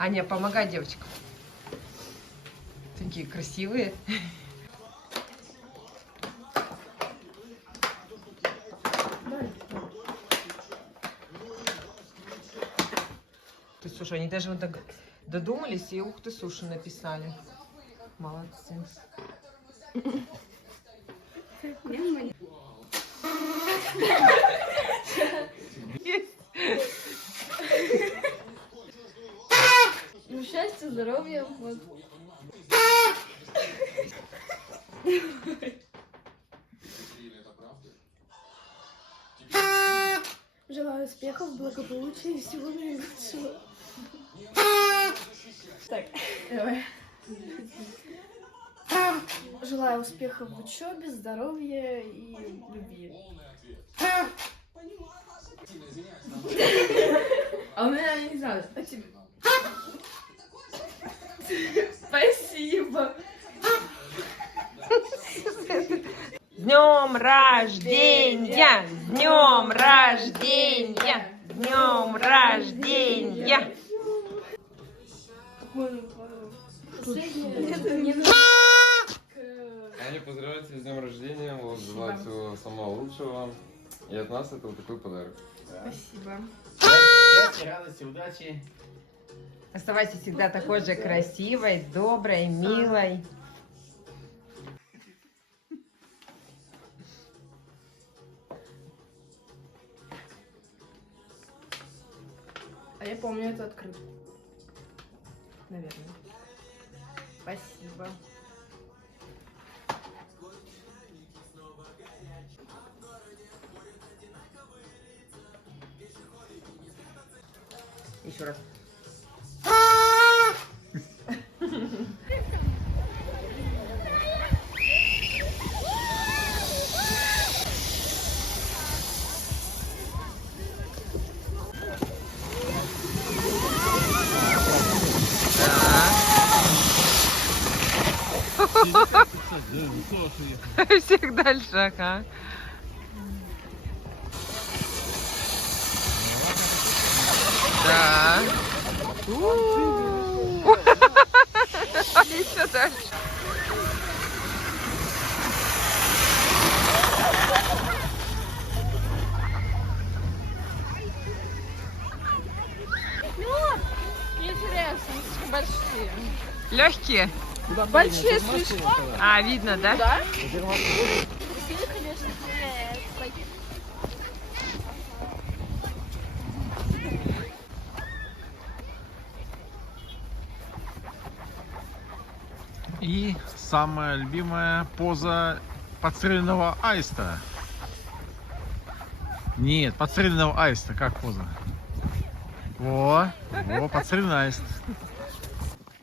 Аня, помогай девочкам. Такие красивые. Ты, слушай, они даже вот так додумались и ух ты, суши написали. Молодцы. Ну, счастья, здоровья, вот. Желаю успехов, благополучия и всего наилучшего. Так, давай. Желаю успехов в учебе, здоровья и любви. А у меня, я не знаю, а тебе? Спасибо. С днем рождения! С днем рождения! С днем рождения! Аня, поздравляю тебя с днем рождения, вот, желаю всего самого лучшего вам. И от нас это вот такой подарок. Спасибо. Счастья, радости, удачи. Оставайся всегда такой же красивой, доброй, милой. А я помню эту открытку. Наверное. Спасибо. Еще раз. Всех дальше, ага. Да. Еще дальше. Интересно, большие. Легкие? Большие слишком. А, видно, да? Да? И самая любимая поза подстреленного аиста. Нет, подстреленного аиста. Как поза? Во, подстреленный аист.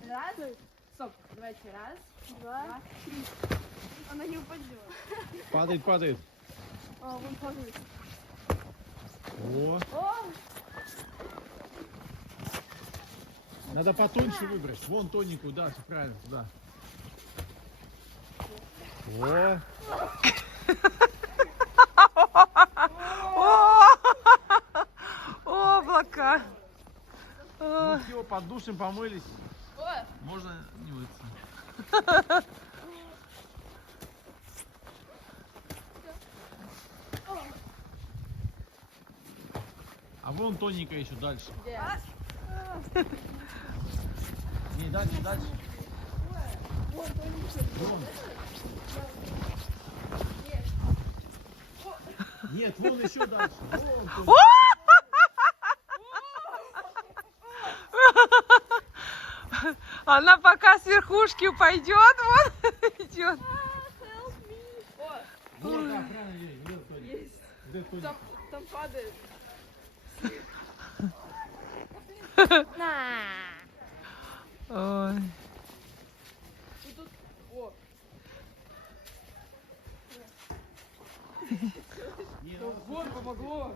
Раз. Стоп. Давайте. Раз, два, три. Она не упадет. Падает, падает. А, вон падает. Во. О! Надо потоньше выбрать. Вон тоненькую, да, все правильно, туда. Во. Облако. Ну все, под душем помылись. О! Можно не мыться. А вон тоненькая еще дальше. Где? Не, дальше, дальше. Вон. Нет, вон еще дальше. Вон, Она пока с верхушки пойдет, вот идет. вон, да, правильно, Лен, тоненькая. Есть. Где тоненькая? Там падает. Ой. И тут. О. Вот, помогло.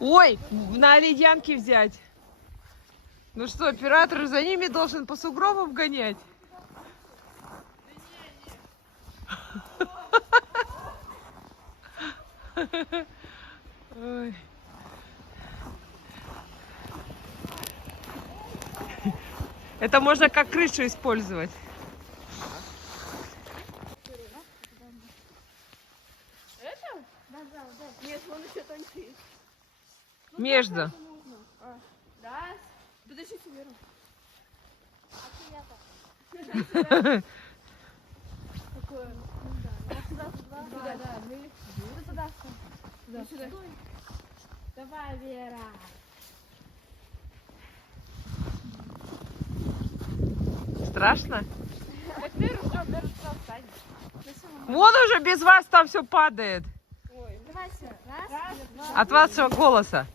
Ой, на ледянки взять. Ну что, оператор за ними должен по сугробам гонять? Это можно как крышу использовать. Это? Да. Нет, вон еще тоньше есть. Между. Раз. Подождите, Вера. Такое. Сюда. Да. Мы туда. Сюда. Давай, Вера. Страшно? Так Вера сюда встань. Вон уже без вас там все падает. Ой, давайте. Раз, два. От вашего голоса.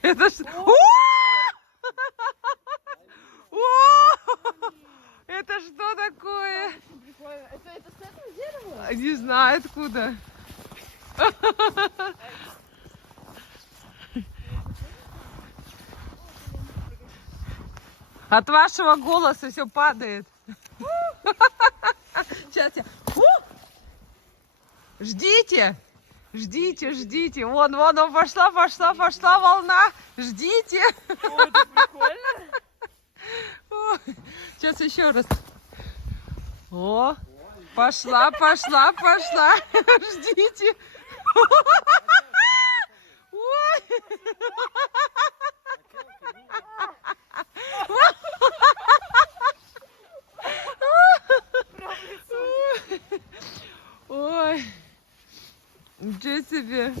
Это ж... Это что такое? Прикольно. Это с этого дерева? Не знаю откуда. От вашего голоса все падает. Сейчас я... Ждите! Ждите. Вон, пошла волна. Ждите. О, это прикольно. Сейчас еще раз. О, пошла. Ждите. Ой. Ой. Ничего себе.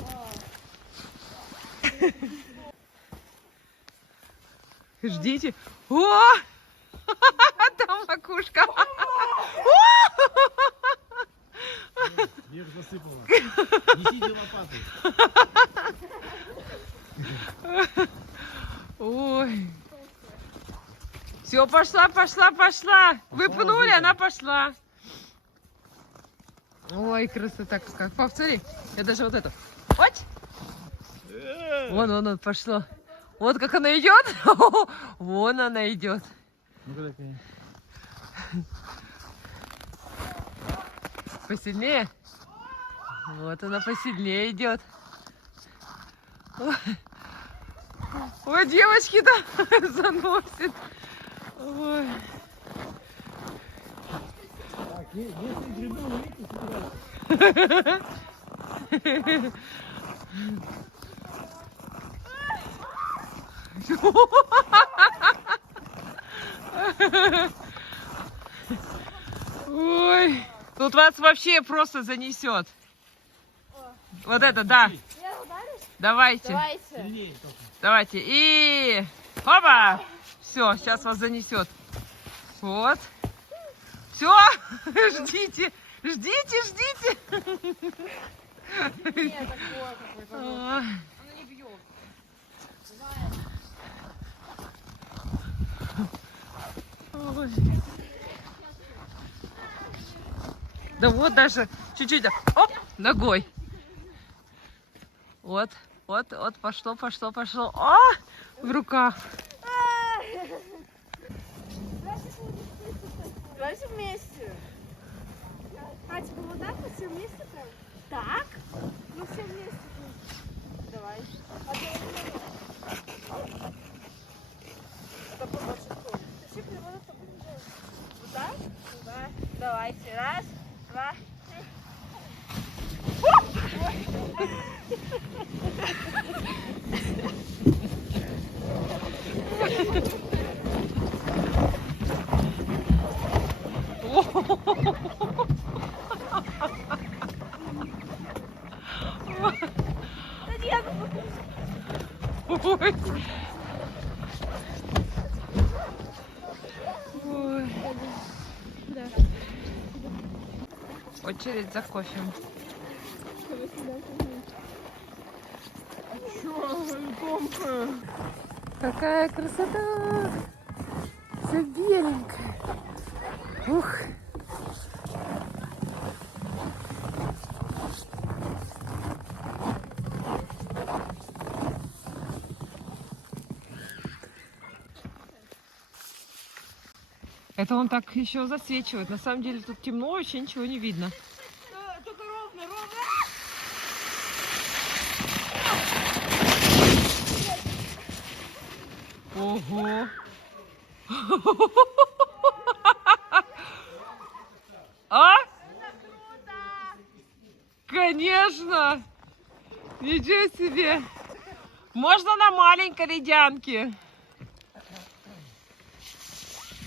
Ждите. О! Там макушка. Вверх засыпала. Несите лопаты. Ой. Все, пошла. Вы пнули, она пошла. Ой, красота какая. Повтори. Я даже вот это. Вот. Вон, пошло. Вот как она идет. Вон она идет. Ну-ка такая. Посильнее. Вот она посильнее идет. Ой, девочки-то заносит. Ой. Так, если грибы увидите, Ой, тут вас вообще просто занесет. Вот это, да. Я ударюсь? Давайте. сильнее только. Давайте. И... Опа! Все, сейчас вас занесет. Вот. Все, ждите. Нет, такое какое-то. А, Оно не бьет. ой. Да вот даже чуть-чуть. Оп, ногой. Вот, пошло. А, в руках. Давайте вместе. А, типа вот так вот все вместе прям? Так? Ну все вместе. Давай. А ты вот так? Да. Давайте. Раз, два, три. Ой. Ой. Очередь за кофе. Какая красота! Все беленькое. Ух! Это он так еще засвечивает. На самом деле тут темно, вообще ничего не видно. Только ровно. Ого. А? Конечно. Ничего себе. Можно на маленькой ледянке.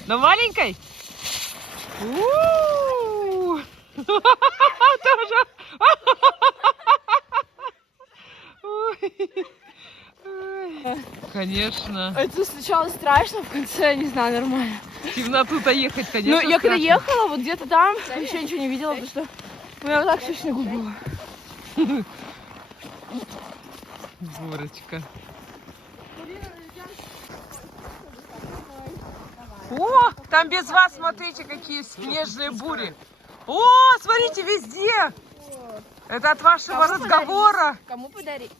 На маленькой? У-у-у. Тоже. Ой. Ой. Конечно. Это сначала страшно, в конце, не знаю, нормально. В темноту-то ехать, конечно. Ну, я когда страшно. ехала, вот где-то там, вообще ничего не видела, потому что у меня вот так все в снегу было. Горочка. О, там без вас, смотрите, какие снежные бури. О, смотрите, везде. Это от вашего разговора. Кому подарить?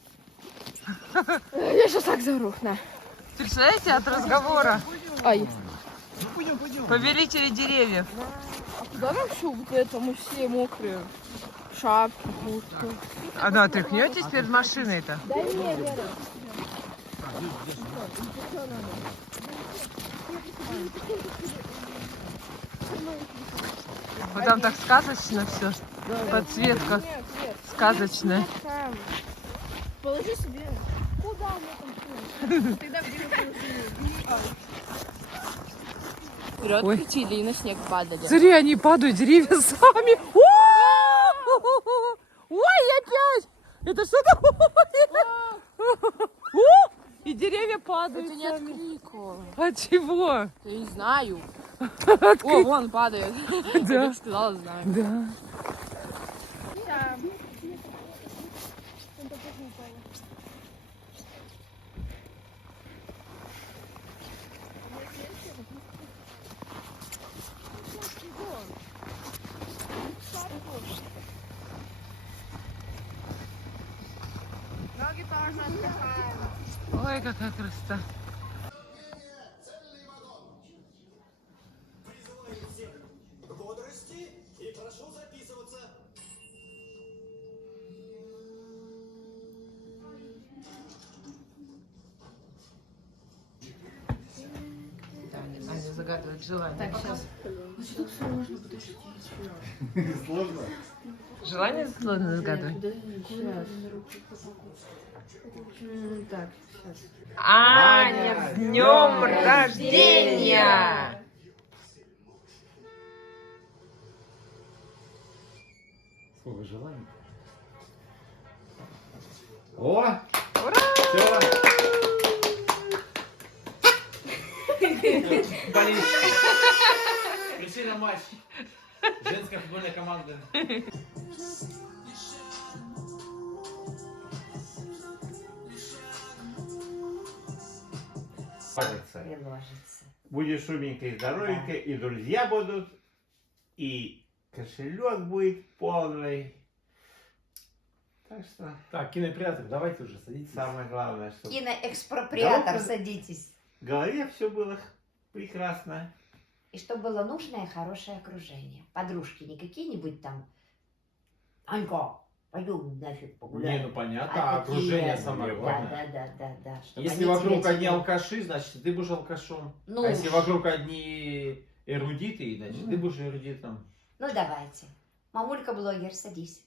Я сейчас так зару, на. Представляете, от разговора. Ай. Повелители деревьев. А куда нам все вот это? Мы все мокрые. Шапки, куртка. А да, тряхнетесь перед машиной-то? Да не, Вера. Вот там так сказочно все. Подсветка Нет, Вер. сказочная. Сам. Положи себе. Куда мы там? Тогда вперед Ой. крутили и на снег падали. Смотри, они падают, деревья сами. О! Ой, опять! Это что такое? О! И деревья падают Это не от сами. крика. От чего? Я не знаю. От О, вон падает. Да. Я сказала, знаю. Да. Ноги тоже отдыхаем. Ой, какая красота. Аня загадывает желание. Так, сейчас. Сложно? Желание сложно загадывать? Так, сейчас. Аня, с днем рождения! Сколько желаний? О! Ура! Всё. Болельщики. Пришли на матч. Женская футбольная команда. Приложится. Будет шуменько и здоровенько, и друзья будут, и кошелек будет полный. Так что Так, кинооператор, давайте уже садитесь. самое главное, что Киноэкспроприатор, Дорога- садитесь. в голове все было прекрасно. И чтобы было нужное хорошее окружение. Подружки не какие-нибудь там. Анька, пойдем нафиг погуляем. Не, ну понятно, А а окружение такие- самое Да, главное. да. Чтобы Если они вокруг тебя одни теперь- алкаши, значит ты будешь алкашом. Ну, А если вокруг одни эрудиты, значит ты будешь эрудитом. ну давайте. Мамулька-блогер, садись.